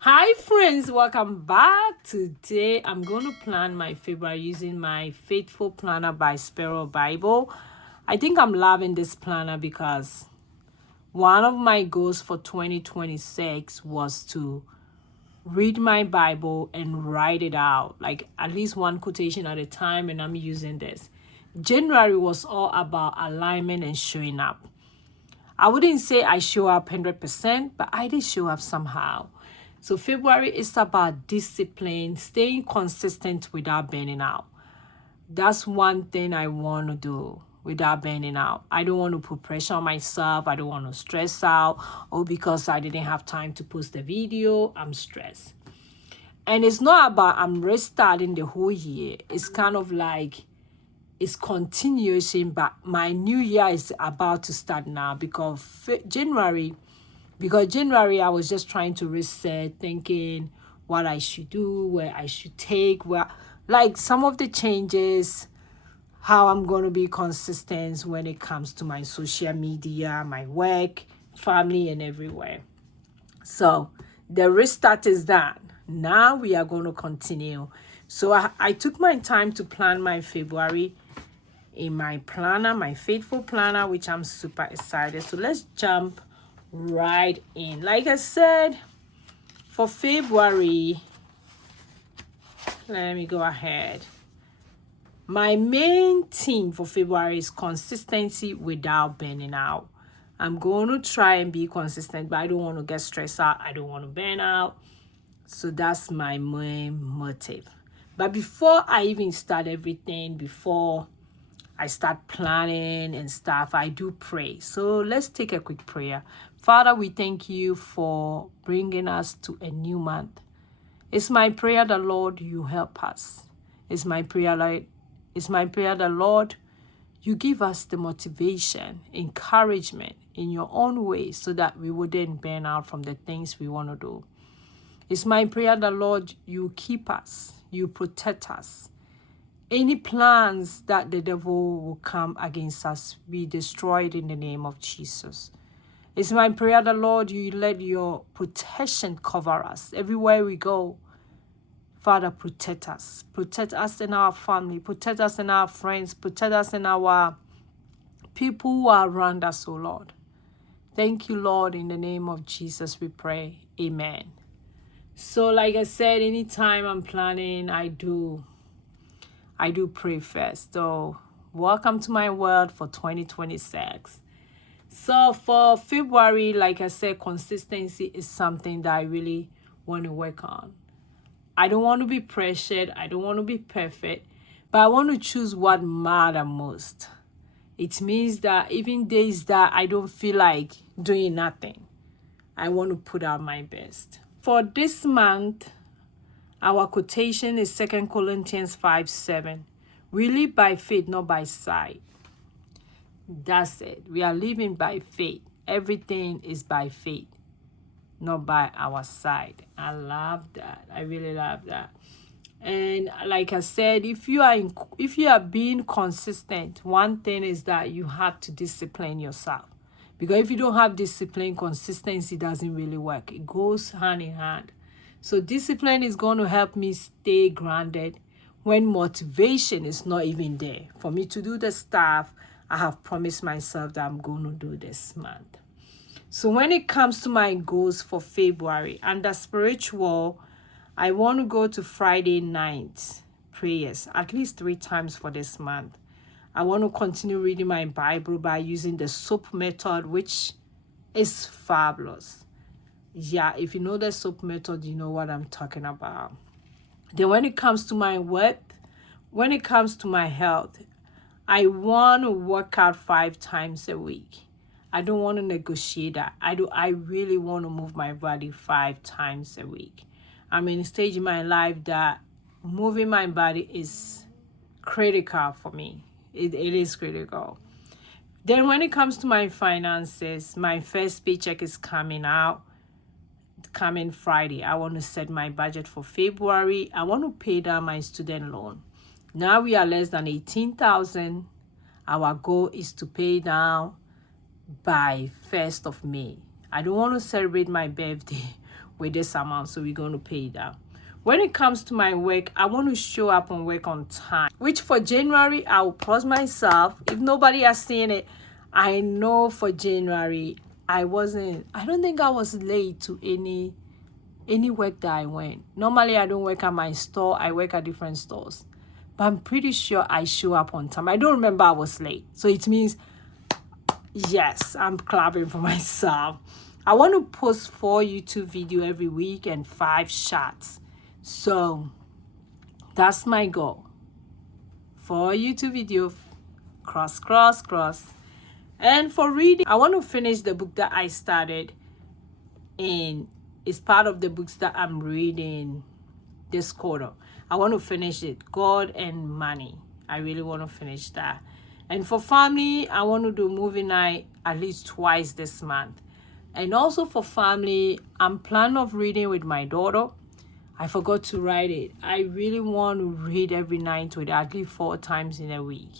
Hi friends, welcome back. Today I'm going to plan my February using my Faithful Planner by Sparrow Bible. I think I'm loving this planner because one of my goals for 2026 was to read my Bible and write it out, like at least one quotation at a time, and I'm using this. January was all about alignment and showing up. I wouldn't say I show up 100%, but I did show up somehow. So February is about discipline, staying consistent without burning out. That's one thing I want to do without burning out. I don't want to put pressure on myself. I don't want to stress out. Or because I didn't have time to post the video, I'm stressed. And it's not about I'm restarting the whole year. It's kind of like it's continuation, but my new year is about to start now January I was just trying to reset, thinking what I should do, where I should take, where like some of the changes, how I'm going to be consistent when it comes to my social media, my work, family, and everywhere. So the restart is done. Now we are going to continue. So I took my time to plan my February in my planner, my Faithful Planner, which I'm super excited. So let's jump right in. Like I said, for February, let me go ahead. My main theme for February is consistency without burning out. I'm going to try and be consistent, but I don't want to get stressed out. I don't want to burn out. So that's my main motive. But before I even start everything, before I start planning and stuff, I do pray. So let's take a quick prayer. Father, we thank you for bringing us to a new month. It's my prayer that, Lord, you help us. It's my prayer that, Lord, you give us the motivation, encouragement in your own way so that we wouldn't burn out from the things we want to do. It's my prayer that, Lord, you keep us, you protect us. Any plans that the devil will come against us, we destroy it in the name of Jesus. It's my prayer that, Lord, you let your protection cover us everywhere we go. Father, protect us. Protect us in our family. Protect us in our friends. Protect us in our people who are around us, oh Lord. Thank you, Lord. In the name of Jesus, we pray. Amen. So like I said, anytime I'm planning, I do pray first. So welcome to my world for 2026. So for February, like I said, consistency is something that I really want to work on. I don't want to be pressured. I don't want to be perfect, but I want to choose what matters most. It means that even days that I don't feel like doing nothing, I want to put out my best. For this month, our quotation is 2 Corinthians 5:7. We live by faith, not by sight. That's it. We are living by faith. Everything is by faith, not by our side. I love that. I really love that. And like I said, if you are being consistent, one thing is that you have to discipline yourself. Because if you don't have discipline, consistency doesn't really work. It goes hand in hand. So discipline is going to help me stay grounded when motivation is not even there. For me to do the stuff I have promised myself that I'm going to do this month. So when it comes to my goals for February, under spiritual, I want to go to Friday night prayers at least 3 times for this month. I want to continue reading my Bible by using the SOAP method, which is fabulous. Yeah, if you know the SOAP method, you know what I'm talking about. Then when it comes to my work, when it comes to my health, I want to work out 5 times a week. I don't want to negotiate that. I really want to move my body 5 times a week. I'm in a stage in my life that moving my body is critical for me. It is critical. Then when it comes to my finances, my first paycheck is coming Friday. I want to set my budget for February. I want to pay down my student loan. Now we are less than 18,000. Our goal is to pay down by 1st of May. I don't want to celebrate my birthday with this amount, so we're going to pay it down. When it comes to my work, I want to show up on work on time, which for January, I will pause myself. If nobody has seen it, I know for January, I don't think I was late to any work that I went. Normally, I don't work at my store. I work at different stores. But I'm pretty sure I show up on time. I don't remember I was late. So it means, yes, I'm clapping for myself. I want to post 4 YouTube videos every week and 5 shots. So that's my goal. 4 YouTube videos, cross. And for reading, I want to finish the book that I started, and it's part of the books that I'm reading this quarter. I want to finish it, God and Money. I really want to finish that. And for family, I want to do movie night at least twice this month. And also for family, I'm planning of reading with my daughter. I forgot to write it. I really want to read every night with her at least 4 times in a week.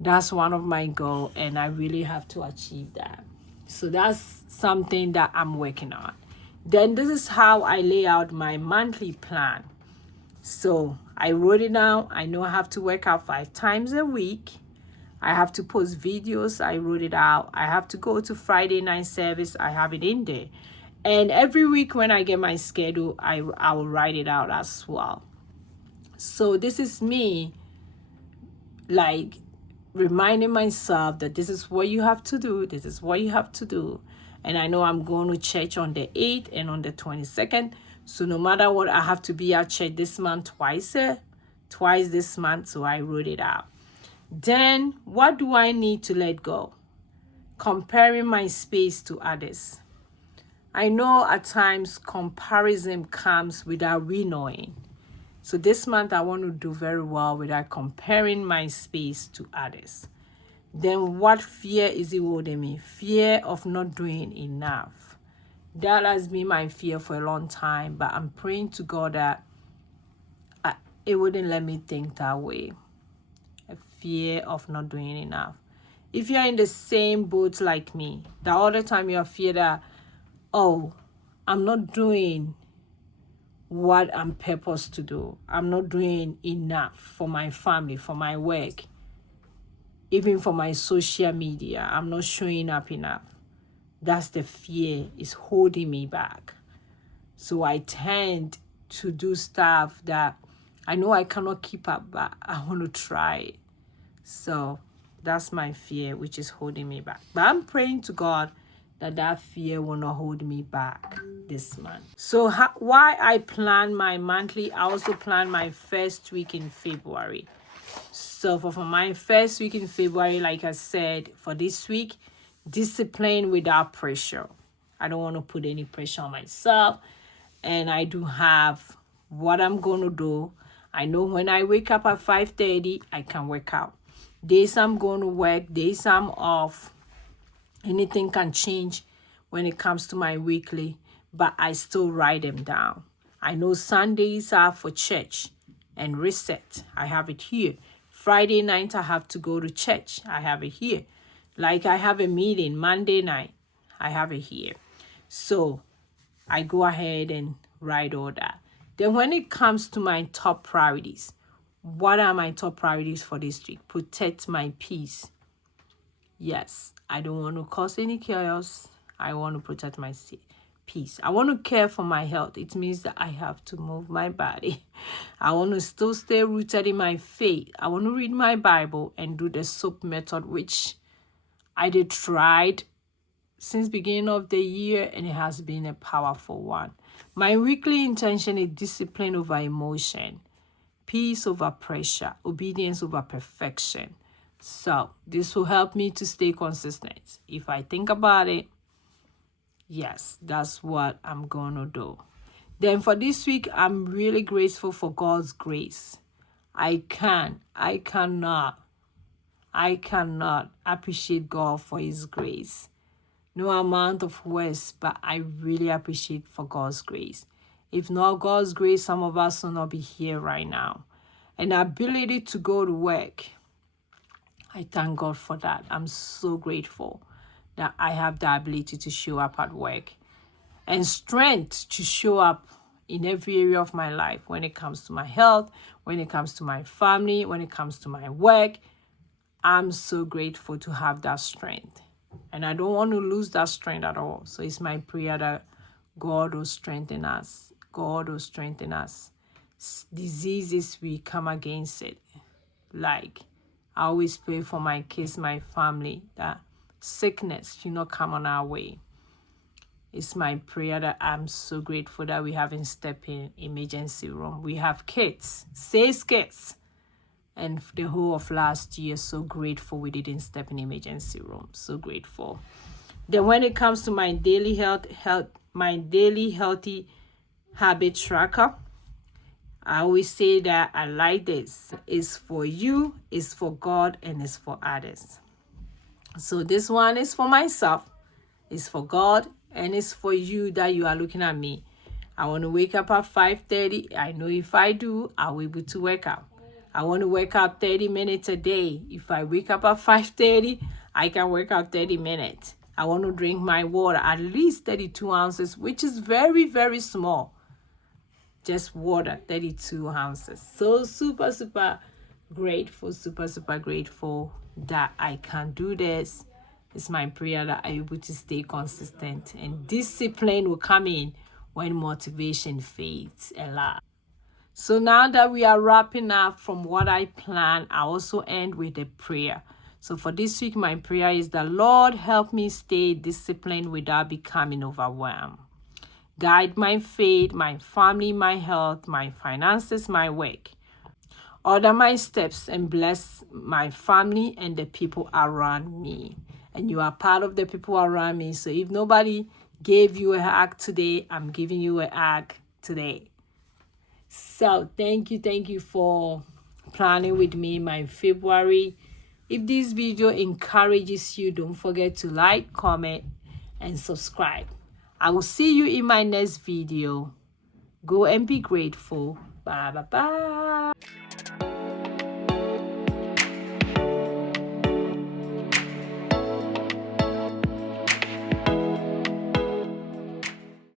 That's one of my goals, and I really have to achieve that. So that's something that I'm working on. Then this is how I lay out my monthly plan. So I wrote it down. I know I have to work out 5 times a week. I have to post videos. I wrote it out. I have to go to Friday night service. I have it in there. And every week when I get my schedule, I will write it out as well. So this is me, like, reminding myself that this is what you have to do. This is what you have to do. And I know I'm going to church on the 8th and on the 22nd. So no matter what, I have to be at church this month twice this month. So I wrote it out. Then what do I need to let go? Comparing my space to others. I know at times comparison comes without we knowing. So this month I want to do very well without comparing my space to others. Then what fear is it holding me? Fear of not doing enough. That has been my fear for a long time, but I'm praying to God that it wouldn't let me think that way. A fear of not doing enough. If you're in the same boat like me, the other time you are fear that, oh, I'm not doing what I'm purposed to do. I'm not doing enough for my family, for my work, even for my social media. I'm not showing up enough. That's the fear is holding me back. So I tend to do stuff that I know I cannot keep up, but I want to try it. So that's my fear, which is holding me back. But I'm praying to God that fear will not hold me back this month. So why I plan my monthly, I also plan my first week in February. So for my first week in February, like I said, for this week, discipline without pressure. I don't want to put any pressure on myself. And I do have what I'm going to do. I know when I wake up at 5:30, I can work out. Days I'm going to work, days I'm off. Anything can change when it comes to my weekly, but I still write them down. I know Sundays are for church and reset. I have it here. Friday night, I have to go to church. I have it here. Like I have a meeting Monday night. I have it here. So I go ahead and write all that. Then when it comes to my top priorities, what are my top priorities for this week? Protect my peace. Yes, I don't want to cause any chaos. I want to protect my peace. I want to care for my health. It means that I have to move my body. I want to still stay rooted in my faith. I want to read my Bible and do the SOAP method, which I did tried since beginning of the year, and it has been a powerful one. My weekly intention is discipline over emotion, peace over pressure, obedience over perfection. So this will help me to stay consistent. If I think about it, yes, that's what I'm going to do. Then for this week, I'm really grateful for God's grace. I cannot appreciate God for his grace. No amount of words, but I really appreciate for God's grace. If not God's grace, some of us will not be here right now. And the ability to go to work, I thank God for that. I'm so grateful that I have the ability to show up at work. and strength to show up in every area of my life, when it comes to my health, when it comes to my family, when it comes to my work. I'm so grateful to have that strength. And I don't want to lose that strength at all. So it's my prayer that God will strengthen us. God will strengthen us. Diseases, we come against it. Like, I always pray for my kids, my family, that sickness should not come on our way. It's my prayer that I'm so grateful that we haven't stepped in emergency room. We have kids, 6 kids. And the whole of last year, so grateful we didn't step in emergency room. So grateful. Then when it comes to my daily my daily healthy habit tracker, I always say that I like this. It's for you, it's for God, and it's for others. So this one is for myself, it's for God, and it's for you that you are looking at me. I want to wake up at 5:30. I know if I do, I'll be able to work out. I want to work out 30 minutes a day. If I wake up at 5:30, I can work out 30 minutes. I want to drink my water, at least 32 ounces, which is very, very small. Just water, 32 ounces. So super, super grateful, super grateful that I can do this. It's my prayer that I'm able to stay consistent, and discipline will come in when motivation fades a lot. So now that we are wrapping up from what I plan, I also end with a prayer. So for this week, my prayer is that Lord, help me stay disciplined without becoming overwhelmed. Guide my faith, my family, my health, my finances, my work. Order my steps and bless my family and the people around me. And you are part of the people around me. So if nobody gave you a hug today, I'm giving you a hug today. So thank you for planning with me my February. If this video encourages you, don't forget to like, comment, and subscribe. I will see you in my next video. Go and be grateful. Bye.